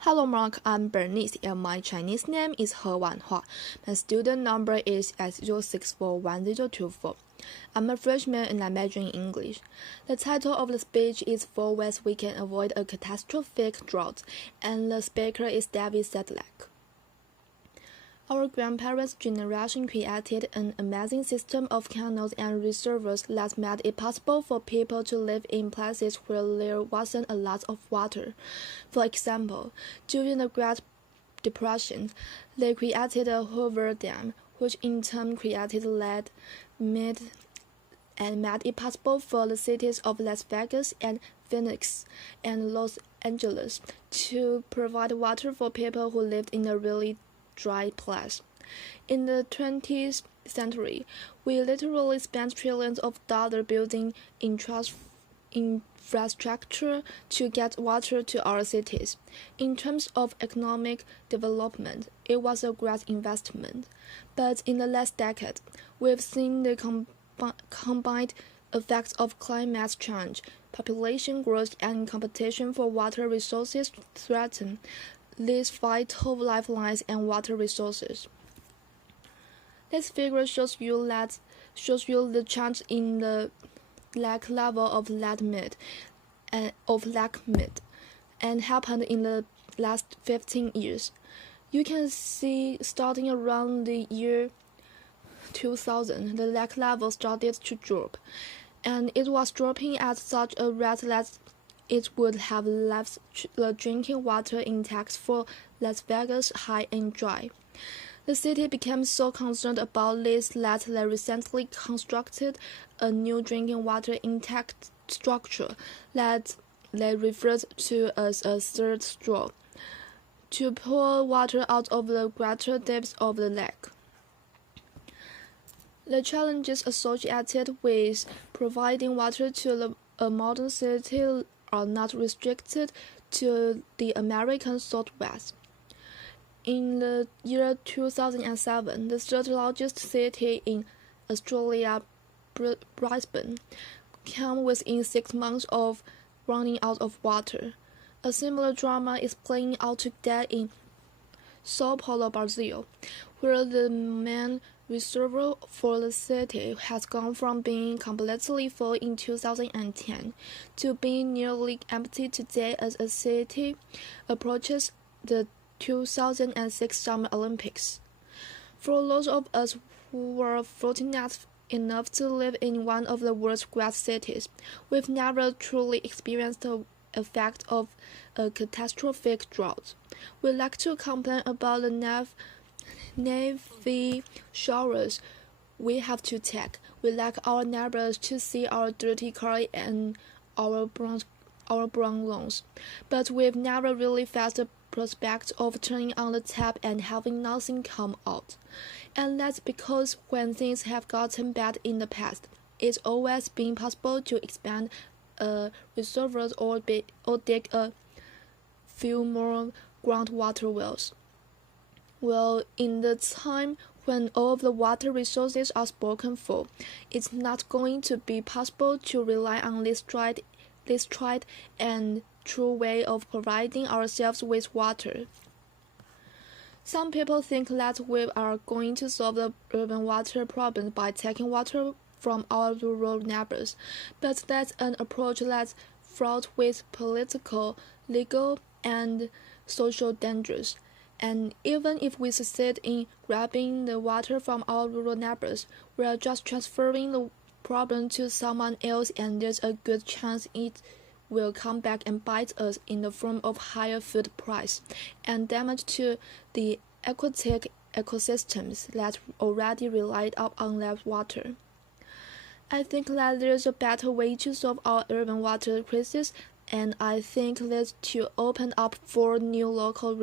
Hello Mark, I'm Bernice and my Chinese name is He Wanhua. My student number is S0641024. I'm a freshman and I'm majoring in English. The title of the speech is 4 Ways We Can Avoid a Catastrophic Drought, and the speaker is David Sedlak. Our grandparents' generation created an amazing system of canals and reservoirs that made it possible for people to live in places where there wasn't a lot of water. For example, during the Great Depression, they created a Hoover Dam, which in turn created lead, made it possible for the cities of Las Vegas and Phoenix and Los Angeles to provide water for people who lived in a really dry place. In the 20th century, we literally spent trillions of dollars building infrastructure to get water to our cities. In terms of economic development, it was a great investment. But in the last decade, we've seen the combined effects of climate change, population growth, and competition for water resources threaten these vital lifelines and water resources. This figure shows you the change in the lake level of lake mid and happened in the last 15 years. You can see starting around the year 2000, the lake level started to drop, and it was dropping at such a rate that it would have left the drinking water intake for Las Vegas high and dry. The city became so concerned about this that they recently constructed a new drinking water intake structure that they referred to as a third straw, to pour water out of the greater depths of the lake. The challenges associated with providing water to a modern city are not restricted to the American Southwest. In the year 2007, the third largest city in Australia, Brisbane, came within 6 months of running out of water. A similar drama is playing out today in Sao Paulo, Brazil, where the main reservoir for the city has gone from being completely full in 2010 to being nearly empty today as a city approaches the 2006 Summer Olympics. For those of us who were fortunate enough to live in one of the world's great cities, we've never truly experienced the effect of a catastrophic drought. We like to complain about the Navy showers we have to take. We like our neighbors to see our dirty car and our brown lawns. But we've never really faced the prospect of turning on the tap and having nothing come out. And that's because when things have gotten bad in the past, it's always been possible to expand reservoirs or dig a few more groundwater wells. Well, in the time when all of the water resources are spoken for, it's not going to be possible to rely on this tried and true way of providing ourselves with water. Some people think that we are going to solve the urban water problem by taking water from our rural neighbors, but that's an approach that's fraught with political, legal, and social dangers. And even if we succeed in grabbing the water from our rural neighbors, we are just transferring the problem to someone else, and there's a good chance it will come back and bite us in the form of higher food price and damage to the aquatic ecosystems that already relied on that water. I think that there's a better way to solve our urban water crisis, and I think that's to open up 4 new local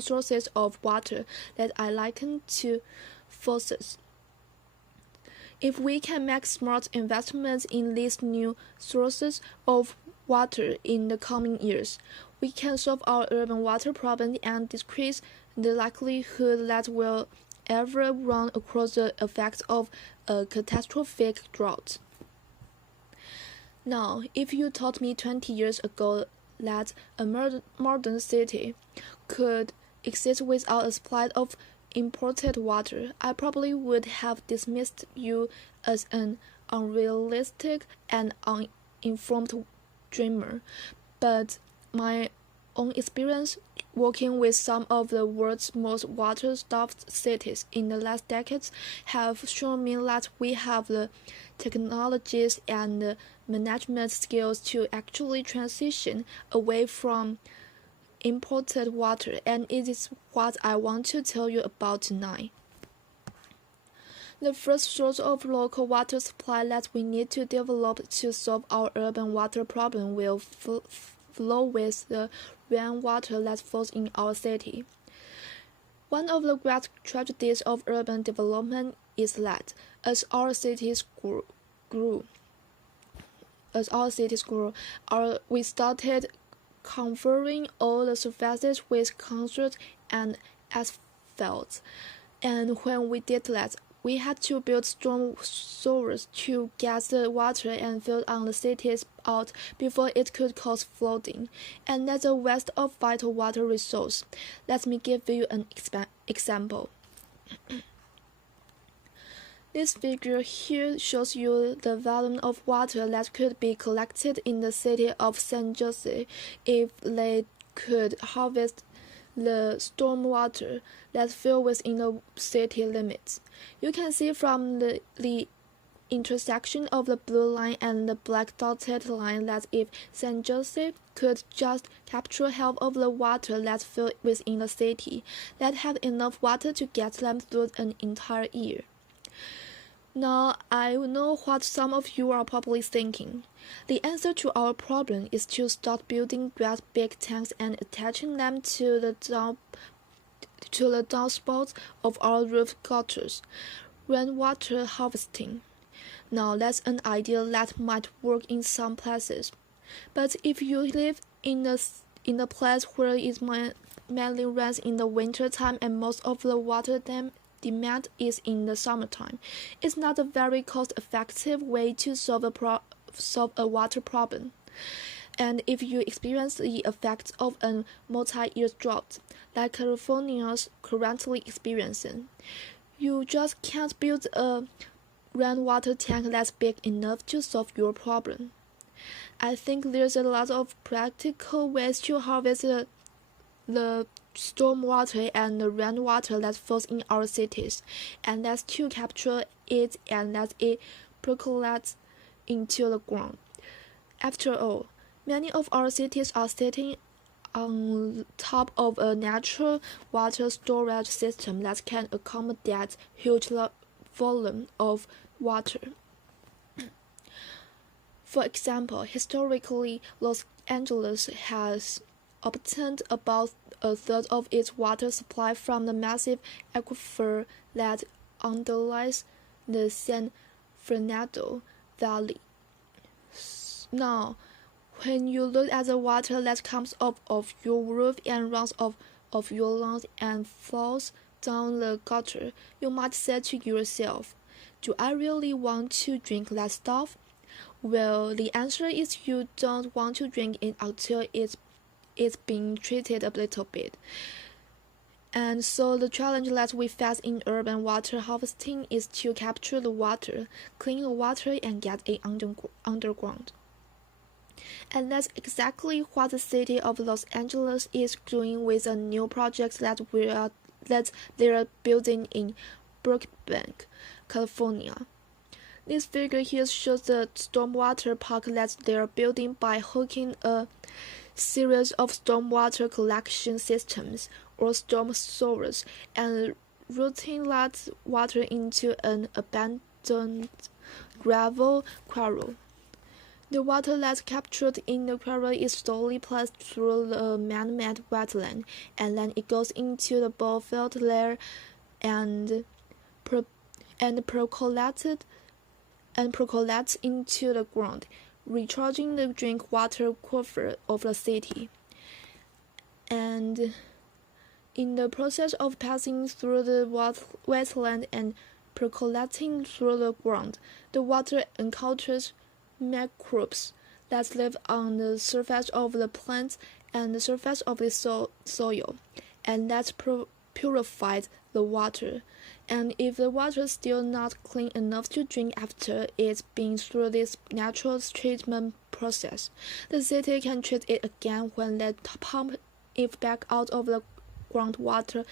sources of water that I liken to faucets. If we can make smart investments in these new sources of water in the coming years, we can solve our urban water problem and decrease the likelihood that we'll ever run across the effects of a catastrophic drought. Now, if you told me 20 years ago that a modern city could exist without a supply of imported water, I probably would have dismissed you as an unrealistic and uninformed dreamer. But my own experience working with some of the world's most water-starved cities in the last decades have shown me that we have the technologies and the management skills to actually transition away from imported water, and it is what I want to tell you about tonight. The first source of local water supply that we need to develop to solve our urban water problem will flow with the rainwater that falls in our city. One of the great tragedies of urban development is that as our cities grew, we started covering all the surfaces with concrete and asphalt. And when we did that, we had to build storm sewers to get the water and fill on the cities out before it could cause flooding. And that's a waste of vital water resource. Let me give you an example. This figure here shows you the volume of water that could be collected in the city of San Jose if they could harvest the storm water that fell within the city limits. You can see from the intersection of the blue line and the black dotted line that if San Jose could just capture half of the water that fell within the city, they'd have enough water to get them through an entire year. Now, I know what some of you are probably thinking. The answer to our problem is to start building great big tanks and attaching them to the downspouts of our roof gutters, rainwater harvesting. Now, that's an idea that might work in some places. But if you live in a place where it mainly rains in the winter time and most of the water demand is in the summertime, it's not a very cost-effective way to solve a water problem. And if you experience the effects of a multi-year drought, like California is currently experiencing, you just can't build a rainwater tank that's big enough to solve your problem. I think there's a lot of practical ways to harvest the storm water and the rainwater that falls in our cities, and that's to capture it and let it percolate into the ground. After all, many of our cities are sitting on top of a natural water storage system that can accommodate huge volume of water. For example, historically, Los Angeles has obtained about a third of its water supply from the massive aquifer that underlies the San Fernando Valley. Now, when you look at the water that comes up of your roof and runs off of your lawns and falls down the gutter, you might say to yourself, do I really want to drink that stuff? Well, the answer is you don't want to drink it until it's being treated a little bit. And so the challenge that we face in urban water harvesting is to capture the water, clean the water, and get it underground. And that's exactly what the city of Los Angeles is doing with a new project that they are building in Burbank, California. This figure here shows the stormwater park that they are building by hooking a series of stormwater collection systems, or storm sewers, and routing that water into an abandoned gravel quarry. The water that's captured in the quarry is slowly passed through the man-made wetland, and then it goes into the ball field there and percolates into the ground, recharging the drink water aquifer of the city. And in the process of passing through the wetland and percolating through the ground, the water encounters microbes that live on the surface of the plant and the surface of the soil, and that purifies the water. And if the water is still not clean enough to drink after it's been through this natural treatment process, the city can treat it again when they pump it back out of the groundwater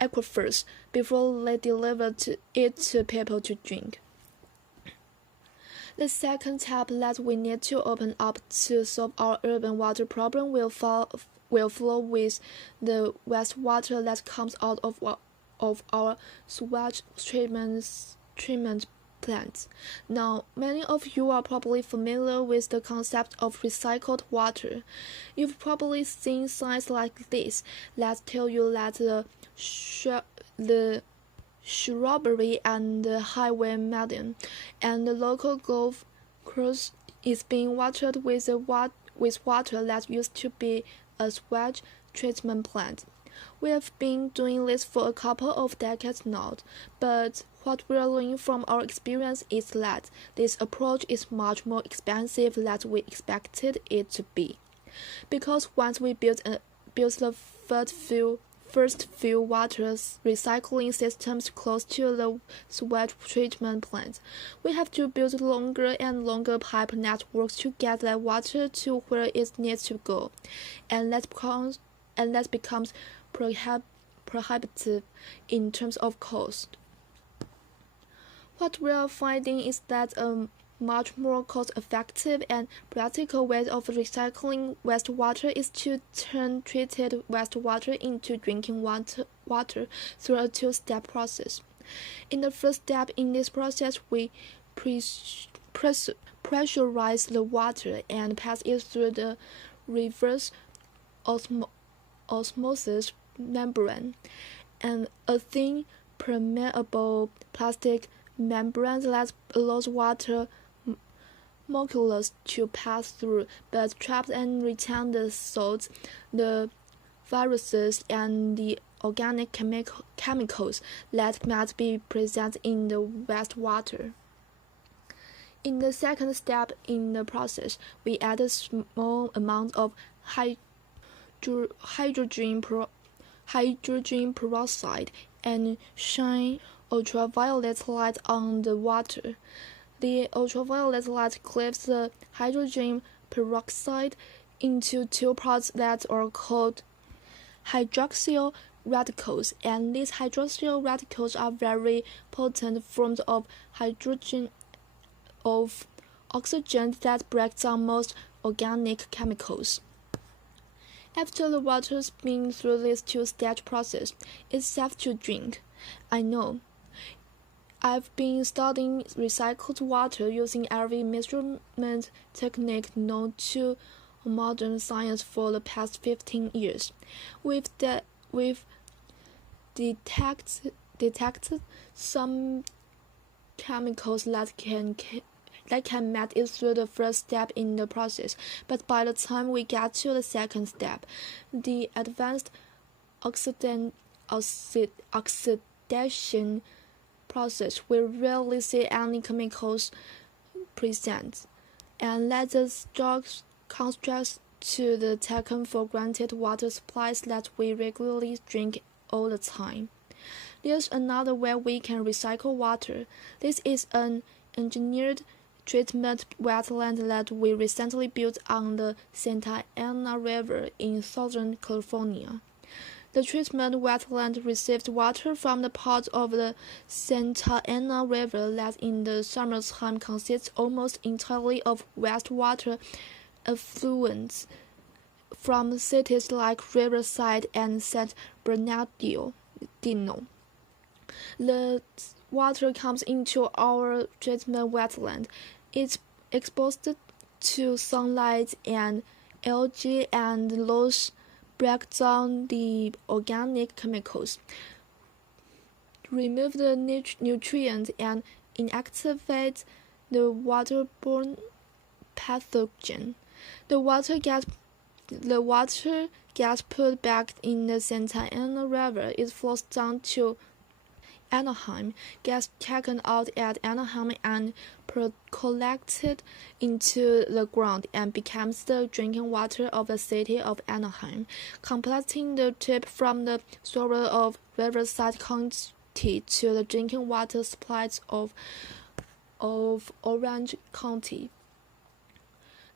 aquifers before they deliver it to people to drink. The second step that we need to open up to solve our urban water problem will flow with the wastewater that comes out of our sewage treatment plants. Now, many of you are probably familiar with the concept of recycled water. You've probably seen signs like this that tell you that the shrubbery and the highway median and the local golf course is being watered with water that used to be a sewage treatment plant. We have been doing this for a couple of decades now, but what we are learning from our experience is that this approach is much more expensive than we expected it to be. Because once we built the first few water recycling systems close to the sewage treatment plants, we have to build longer and longer pipe networks to get that water to where it needs to go, and that becomes prohibitive in terms of cost. What we are finding is that a much more cost-effective and practical way of recycling wastewater is to turn treated wastewater into drinking water through a two-step process. In the first step in this process, we pressurize the water and pass it through the reverse osmosis membrane, and a thin, permeable plastic membrane that allows water molecules to pass through, but traps and retain the salts, the viruses, and the organic chemicals that might be present in the wastewater. In the second step in the process, we add a small amount of hydrogen peroxide and shine ultraviolet light on the water. The ultraviolet light cleaves the hydrogen peroxide into two parts that are called hydroxyl radicals, and these hydroxyl radicals are very potent forms of oxygen that break down most organic chemicals. After the water's been through this two-stage process, it's safe to drink. I know. I've been studying recycled water using every measurement technique known to modern science for the past 15 years. We've detected some chemicals that can make it through the first step in the process, but by the time we get to the second step, the advanced oxidation process, we rarely see any chemicals present, and that is contrast to the taken for granted water supplies that we regularly drink all the time. There's another way we can recycle water. This is an engineered treatment wetland that we recently built on the Santa Ana River in Southern California. The treatment wetland receives water from the part of the Santa Ana River that in the summertime consists almost entirely of wastewater effluents from cities like Riverside and San Bernardino. The water comes into our treatment wetland. It's exposed to sunlight and algae, and those break down the organic chemicals, remove the nutrients, and inactivate the waterborne pathogen. The water gets put back in the Santa Ana River. It flows down to Anaheim, gets taken out at Anaheim, and collected into the ground and becomes the drinking water of the city of Anaheim, completing the trip from the source of Riverside County to the drinking water supplies of Orange County.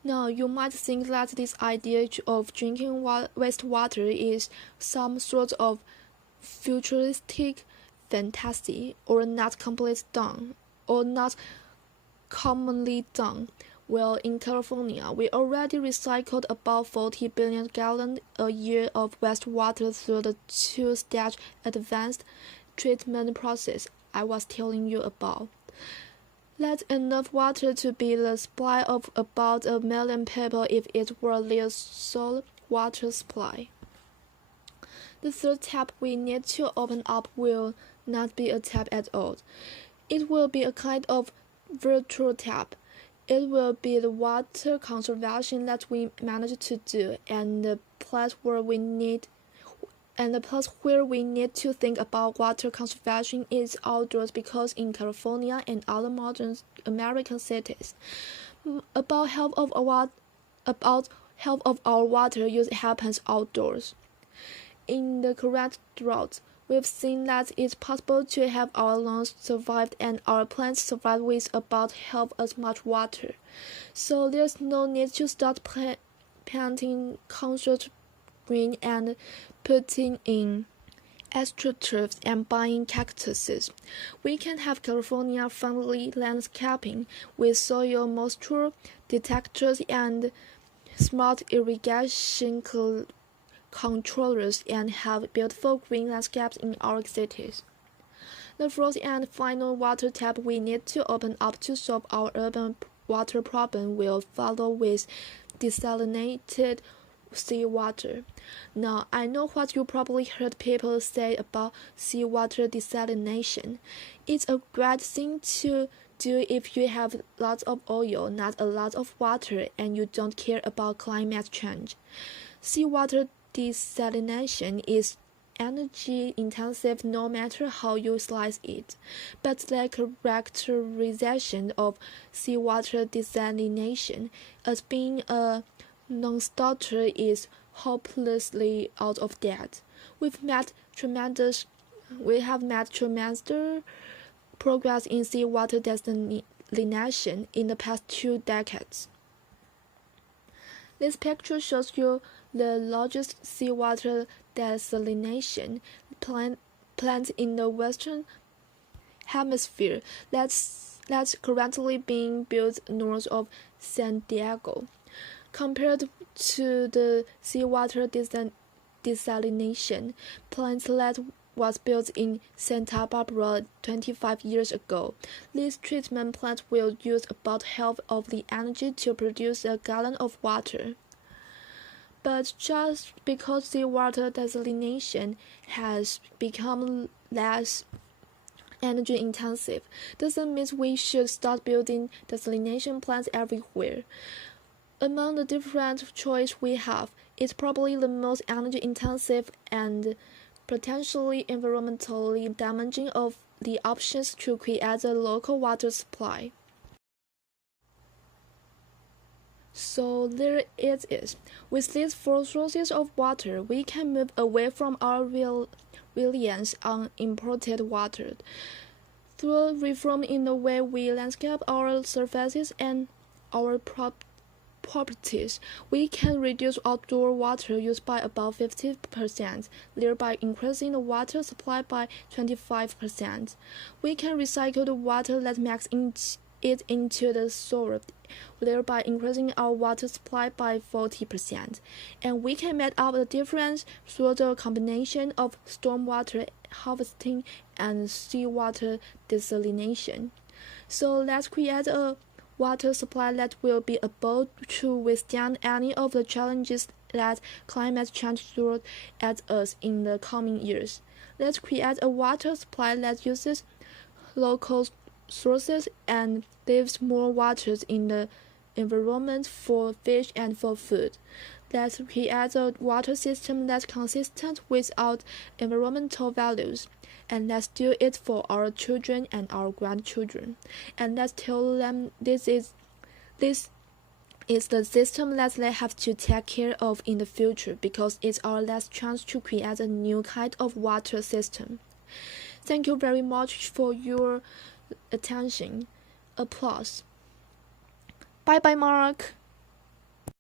Now, you might think that this idea of drinking wastewater is some sort of futuristic fantasy, or not commonly done. Well, in California, we already recycled about 40 billion gallons a year of wastewater through the two-stage advanced treatment process I was telling you about. That's enough water to be the supply of about 1 million people if it were their sole water supply. The third tap we need to open up will not be a tap at all. It will be a kind of virtual tap. It will be the water conservation that we managed to do, and the place where we need to think about water conservation is outdoors, because in California and other modern American cities, about half of our water use happens outdoors. In the current drought, we've seen that it's possible to have our lawns survive and our plants survive with about half as much water. So there's no need to start planting concert green and putting in extra turfs and buying cactuses. We can have California-friendly landscaping with soil moisture detectors and smart irrigation controllers, and have beautiful green landscapes in our cities. The fourth and final water tap we need to open up to solve our urban water problem will follow with desalinated seawater. Now, I know what you probably heard people say about seawater desalination. It's a great thing to do if you have lots of oil, not a lot of water, and you don't care about climate change. Seawater desalination is energy intensive no matter how you slice it, but the characterization of seawater desalination as being a non-starter is hopelessly out of date. We have made tremendous progress in seawater desalination in the past 2 decades. This picture shows you the largest seawater desalination plant in the Western Hemisphere that's currently being built north of San Diego. Compared to the seawater desalination plant that was built in Santa Barbara 25 years ago, this treatment plant will use about half of the energy to produce a gallon of water. But just because seawater desalination has become less energy intensive doesn't mean we should start building desalination plants everywhere. Among the different choices we have, it's probably the most energy intensive and potentially environmentally damaging of the options to create a local water supply. So there it is. With these 4 sources of water, we can move away from our reliance on imported water. Through reform in the way we landscape our surfaces and our properties, we can reduce outdoor water use by about 50%, thereby increasing the water supply by 25%. We can recycle the water that makes it into the soil, thereby increasing our water supply by 40%. And we can make up the difference through the combination of stormwater harvesting and seawater desalination. So let's create a water supply that will be able to withstand any of the challenges that climate change throws at us in the coming years. Let's create a water supply that uses local sources and leaves more water in the environment for fish and for food. Let's create a water system that's consistent with our environmental values. And let's do it for our children and our grandchildren. And let's tell them this is the system that they have to take care of in the future, because it's our last chance to create a new kind of water system. Thank you very much for your attention. Applause. Bye bye, Mark.